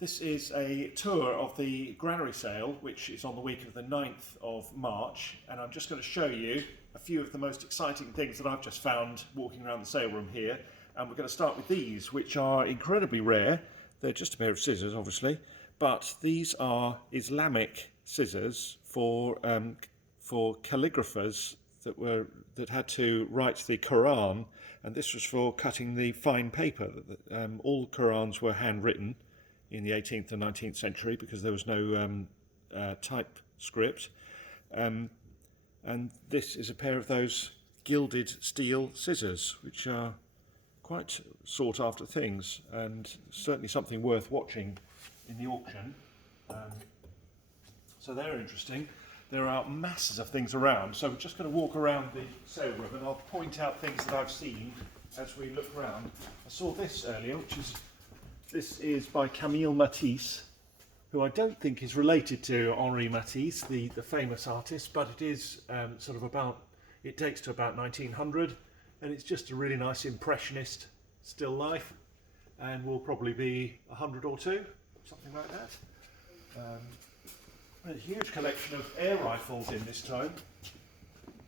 This is a tour of the granary sale, which is on the week of the 9th of March, and I'm just going to show you a few of the most exciting things that I've just found walking around the sale room here. And we're going to start with these, which are incredibly rare. They're just a pair of scissors, obviously, but these are Islamic scissors for calligraphers that had to write the Quran, and this was for cutting the fine paper. All Qurans were handwritten in the 18th and 19th century because there was no typescript, and this is a pair of those gilded steel scissors, which are quite sought after things and certainly something worth watching in the auction. So they're interesting. There are masses of things around, so we're just going to walk around the sale room and I'll point out things that I've seen as we look around. I saw this earlier, this is by Camille Matisse, who I don't think is related to Henri Matisse, the famous artist, but it is it dates to about 1900, and it's just a really nice impressionist still life, and will probably be 100 or two, something like that. A huge collection of air rifles in this time.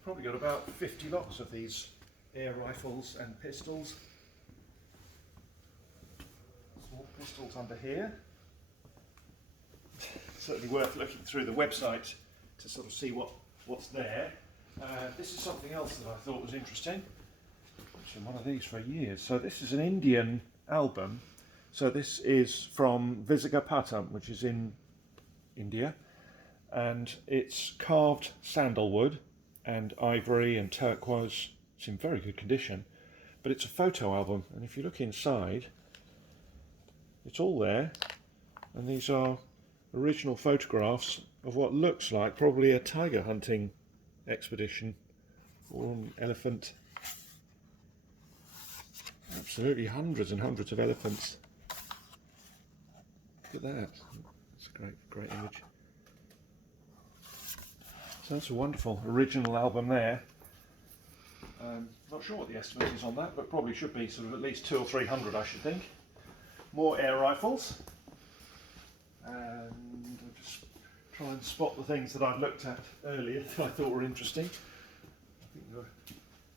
Probably got about 50 lots of these air rifles and pistols. Small pistols under here. Certainly worth looking through the website to sort of see what's there. This is something else that I thought was interesting. I've seen one of these for years. So this is an Indian album. So this is from Visakhapatnam, which is in India. And it's carved sandalwood and ivory and turquoise. It's in very good condition, but it's a photo album, and if you look inside, it's all there, and these are original photographs of what looks like probably a tiger hunting expedition or an elephant. Absolutely hundreds and hundreds of elephants. Look at that. It's a great image. So that's a wonderful original album there. Not sure what the estimate is on that, but probably should be sort of at least 200 or 300, I should think. More air rifles. And I'll just try and spot the things that I've looked at earlier that I thought were interesting. I think there are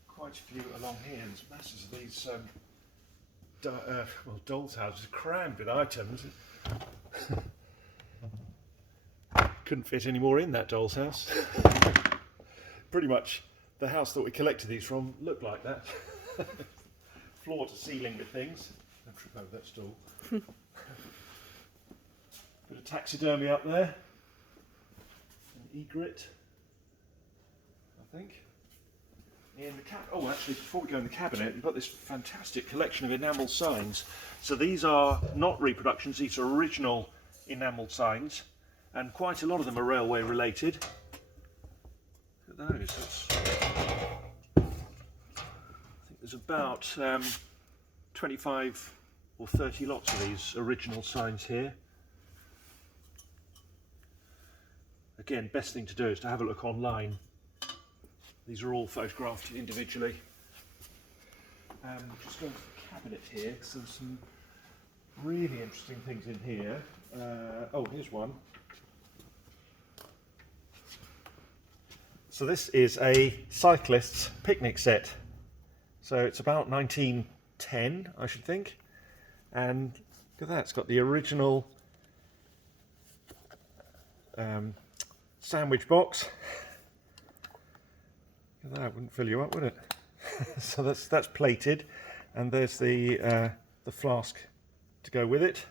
quite a few along here. There's masses of these doll's houses crammed with items. Couldn't fit any more in that doll's house. Pretty much the house that we collected these from looked like that. Floor to ceiling with things. Don't trip over that stool. Bit of taxidermy up there. An egret, I think. In the actually, before we go in the cabinet, we've got this fantastic collection of enamel signs. So these are not reproductions, these are original enamel signs. And quite a lot of them are railway related. Look at those. I think there's about 25 or 30 lots of these original signs here. Again, best thing to do is to have a look online. These are all photographed individually. Just going to the cabinet here, because there's some really interesting things in here. Here's one. So this is a Cyclist's picnic set. So it's about 1910, I should think. And look at that, it's got the original sandwich box. Look at that, wouldn't fill you up, would it? So that's plated, and there's the flask to go with it.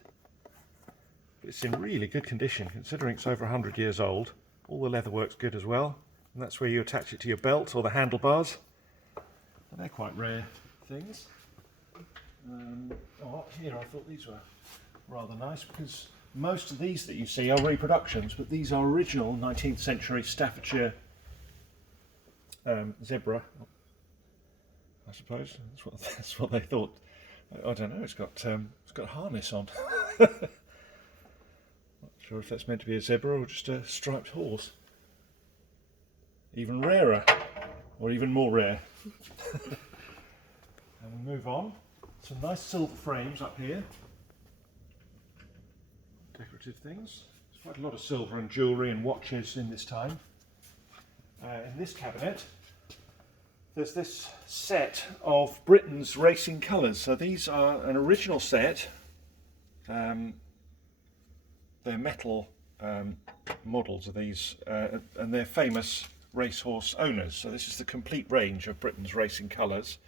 It's in really good condition, considering it's over 100 years old. All the leather works good as well. And that's where you attach it to your belt or the handlebars. And they're quite rare things. Up here I thought these were rather nice, because most of these that you see are reproductions, but these are original 19th century Staffordshire zebra, I suppose. That's what they thought. I don't know, it's got a harness on. Not sure if that's meant to be a zebra or just a striped horse. Even rarer, or even more rare. And we move on. Some nice silver frames up here. decorative things. There's quite a lot of silver and jewellery and watches in this time. In this cabinet, there's this set of Britain's racing colours. So these are an original set. They're metal models of these, and they're famous racehorse owners. So this is the complete range of Britain's racing colours.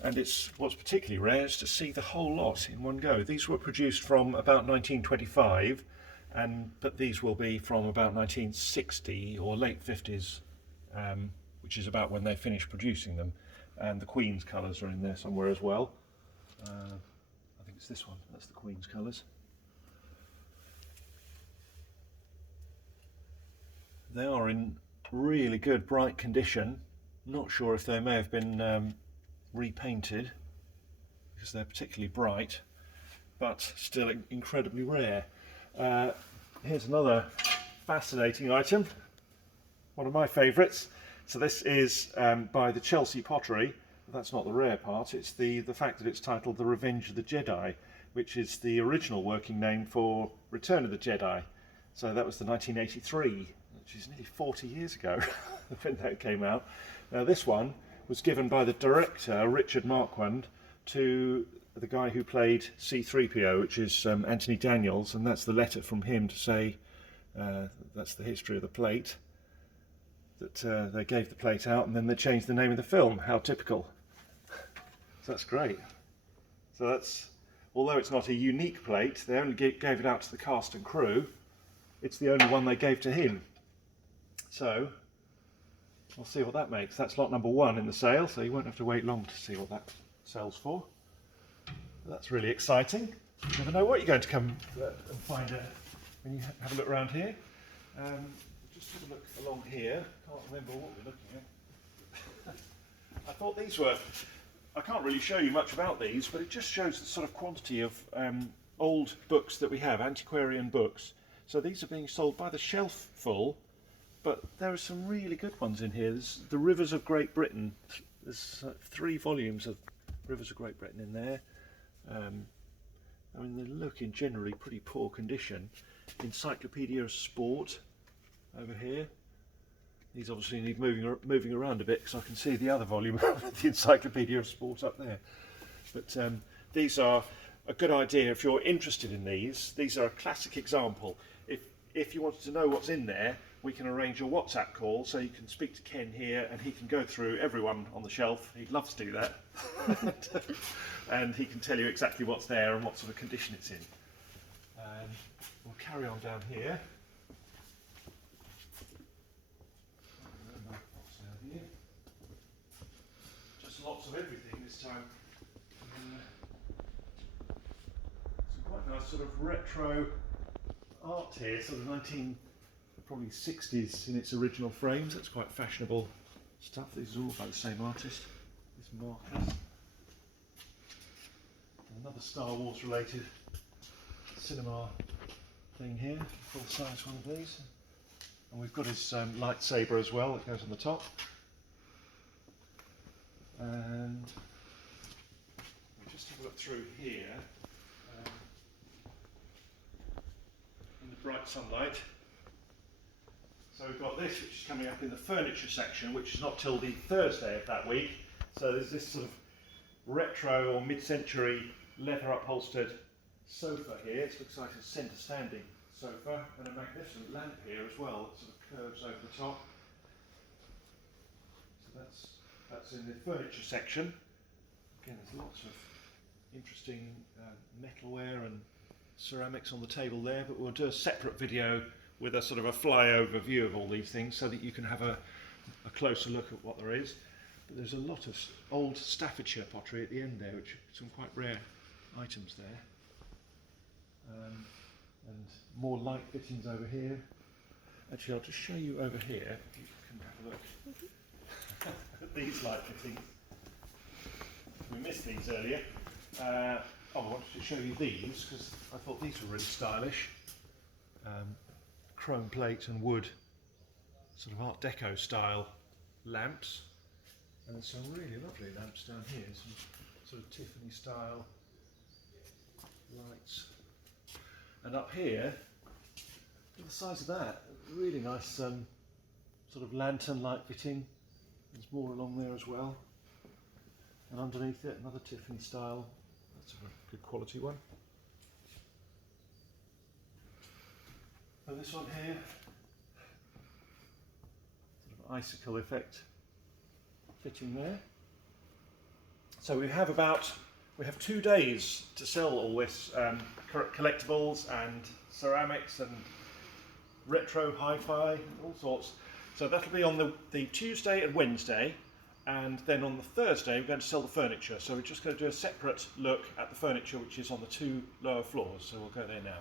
And what's particularly rare is to see the whole lot in one go. These were produced from about 1925, but these will be from about 1960 or late 50s, which is about when they finished producing them. And the Queen's colours are in there somewhere as well. I think it's this one, that's the Queen's colours. They are in really good, bright condition. Not sure if they may have been repainted because they're particularly bright, but still incredibly rare. Here's another fascinating item, one of my favourites. So this is by the Chelsea pottery. That's not the rare part, it's the fact that it's titled The Revenge of the Jedi, which is the original working name for Return of the Jedi. So that was the 1983, which is nearly 40 years ago when that came out. Now this one was given by the director, Richard Marquand, to the guy who played C-3PO, which is Anthony Daniels, and that's the letter from him to say that's the history of the plate, that they gave the plate out and then they changed the name of the film. How typical. So that's great. So that's, although it's not a unique plate, they only gave it out to the cast and crew, it's the only one they gave to him. So we'll see what that makes. That's lot number 1 in the sale, so you won't have to wait long to see what that sells for. That's really exciting. You never know what you're going to come and find when you have a look around here. Just have a look along here. Can't remember what we're looking at. I thought these were, I can't really show you much about these, but it just shows the sort of quantity of old books that we have, antiquarian books. So these are being sold by the shelf full. But there are some really good ones in here. There's the Rivers of Great Britain. There's 3 volumes of Rivers of Great Britain in there. I mean, they look in generally pretty poor condition. Encyclopedia of Sport over here. These obviously need moving around a bit because I can see the other volume of the Encyclopedia of Sport up there. But these are a good idea if you're interested in these. These are a classic example. If you wanted to know what's in there, we can arrange a WhatsApp call so you can speak to Ken here and he can go through everyone on the shelf. He'd love to do that. And he can tell you exactly what's there and what sort of condition it's in. We'll carry on down here. Just lots of everything this time. Some quite nice sort of retro art here, sort of probably 60s in its original frames. That's quite fashionable stuff. These are all by the same artist. This markers. Another Star Wars related cinema thing here, full size one of these. And we've got his lightsaber as well that goes on the top. And we'll just have a look through here in the bright sunlight. So we've got this, which is coming up in the furniture section, which is not till the Thursday of that week. So there's this sort of retro or mid-century leather upholstered sofa here. It looks like a centre standing sofa, and a magnificent lamp here as well that sort of curves over the top. So that's in the furniture section. Again, there's lots of interesting metalware and ceramics on the table there, but we'll do a separate video with a sort of a flyover view of all these things so that you can have a closer look at what there is. But there's a lot of old Staffordshire pottery at the end there, which are some quite rare items there. And more light fittings over here. Actually, I'll just show you over here, if you can have a look at these light fittings. We missed these earlier. I wanted to show you these because I thought these were really stylish. Chrome plate and wood, sort of Art Deco style lamps, and there's some really lovely lamps down here, some sort of Tiffany style lights. And up here, look at the size of that, really nice sort of lantern-like fitting. There's more along there as well. And underneath it, another Tiffany style. That's a good quality one. And this one here, sort of icicle effect fitting there. So we have 2 days to sell all this collectibles and ceramics and retro hi-fi and all sorts. So that'll be on the Tuesday and Wednesday, and then on the Thursday we're going to sell the furniture. So we're just going to do a separate look at the furniture which is on the 2 lower floors, so we'll go there now.